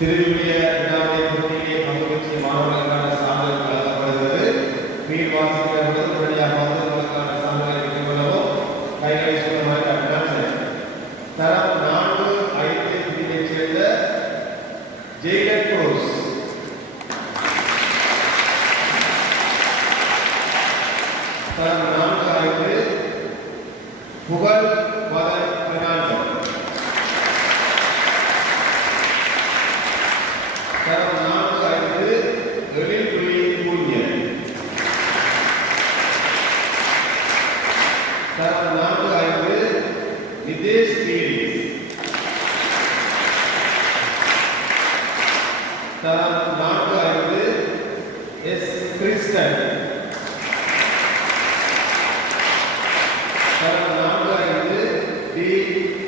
திருவிழிய விழாவை போட்டியிலே பங்குபற்றிய மாணவர்களுக்கான சான்றிதழ் வழங்கப்படுகிறது வீடு வாசிக்கிறவர்கள் உடனடியாக வந்தவர்களுக்கான சான்றிதழை பெற்றுக் கொள்ளவும் கைகளை சுத்தமாக தரம் நான்கு ஐந்து பிரிவைச் சேர்ந்த ஜெய்டன் குரூஸ். தரம் நான்கு ஐந்து. புகழ் மதன் பெர்னாண்டோ தரம் நான்கு ஐந்து எழில் புலி பூஞ்சியன் தரம் நான்கு ஐந்து நிதேஷ் பீரிஸ் தரம் நான்கு ஐந்து எஸ் கிறிஸ்டன் தரம் நான்கு ஐந்து டி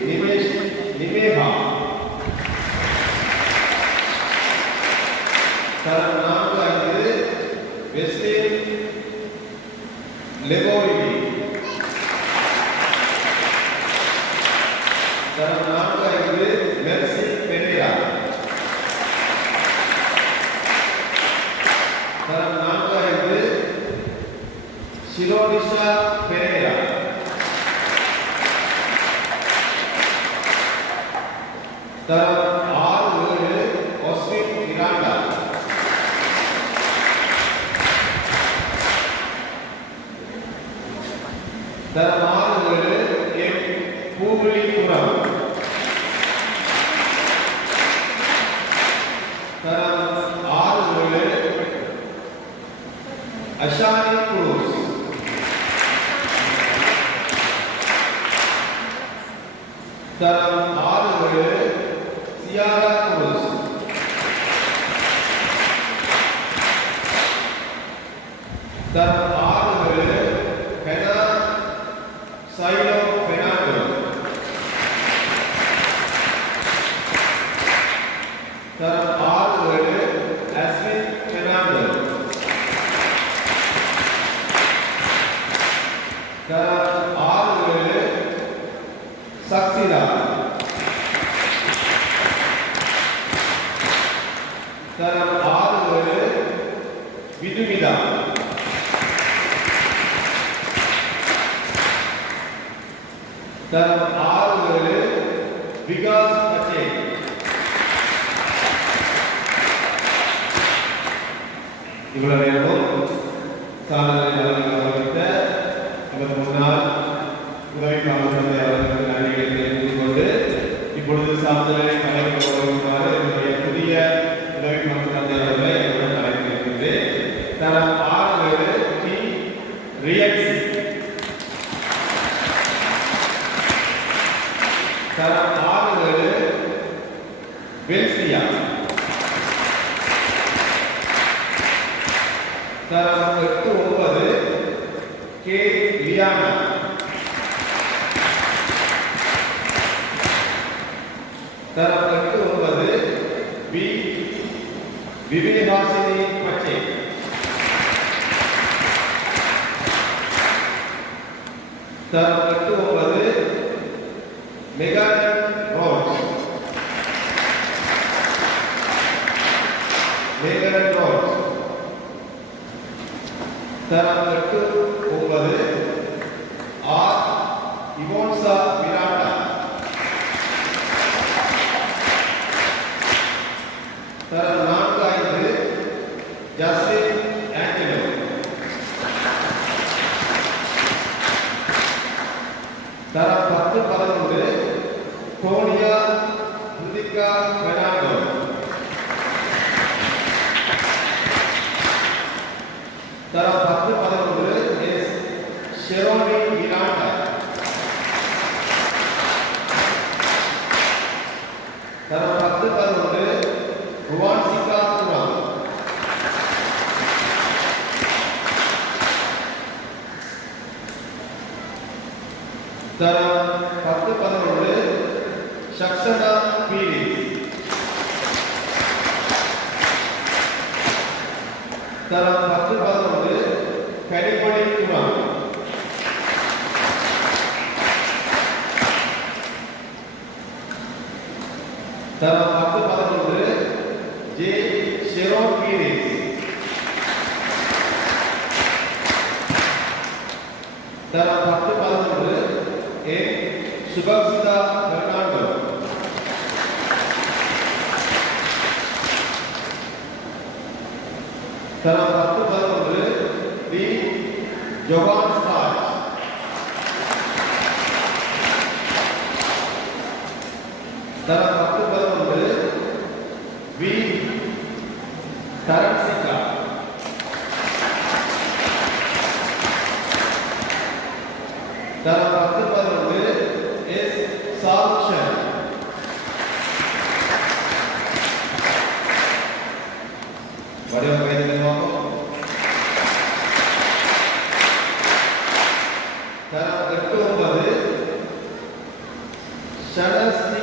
நிமேஷ் நிமேகா தரம் நான்கு ஐந்து வெஸ்லின் லெபோரிவி தரம் நான்கு ஐந்து மெர்சி பெரேரா தரம் நான்கு பெரேரா. தரம் ஆறு ஏழு ஒஸ்வின் மிராண்டா தரம் ஆறு ஏழு எம் தரம் ஆறு ஏழு அஷானி குரூஸ் தரம் ஆறு ஏழு சியாரா குரூஸ் தரம் ஆறு ஏழு பெனா சைலோ பெனாண்டோ தரம் ஆறு ஏழு அஸ்வின் பெனாண்டோ தரம் ஆறு ஏழு சக்திதா தரம் ஆறு ஏழு தரம் ஆறு விகாஸ் பட்டேல். இவ்வளவு நேரமும் சாதனை நலன்கள் அறிவித்த நமது முன்னால் உதவி தரம் ஆறு டி ரியக்ஸ் தர ஆறு வெல்சியா தரம் எட்டு ஒன்பது கே லியானா. தரம் எட்டு ஒன்பது பி விவேகாசினி பச்சை தரம் எட்டு ஒன்பது மெகா ரோட் மெகா ரோட் தரம் எட்டு ஒன்பது ஆர் இவோன்சா மிராண்டா தரம் நான்கு ஐந்து ஜஸ்டின் ஆண்டனோ தரம் பத்து பதினொன்று டோனியா ருதிகா பெர்னாண்டோ தரம் பத்து பதினொன்று எஸ் ஷெரோனி மிராண்டா தரம் பத்து பதினொன்று ருவான்சிகா துரம் தரம் பத்து பதினொன்று சக்சனா பீடி. தரம் பத்து பதினொன்று கனிமொழி குமார். தரம் பத்து பதினொன்று ஜே ஷெரோ பீரிஸ் தரம் பத்து பதினொன்று ஏ சுபக்சிதா பெர்னாண்டோ. தரம் பத்து பதினொன்று பி ஜோவான் ஸ்காட். தரம் பத்து பதினொன்று வி தரன்சிகா. தரம் பத்து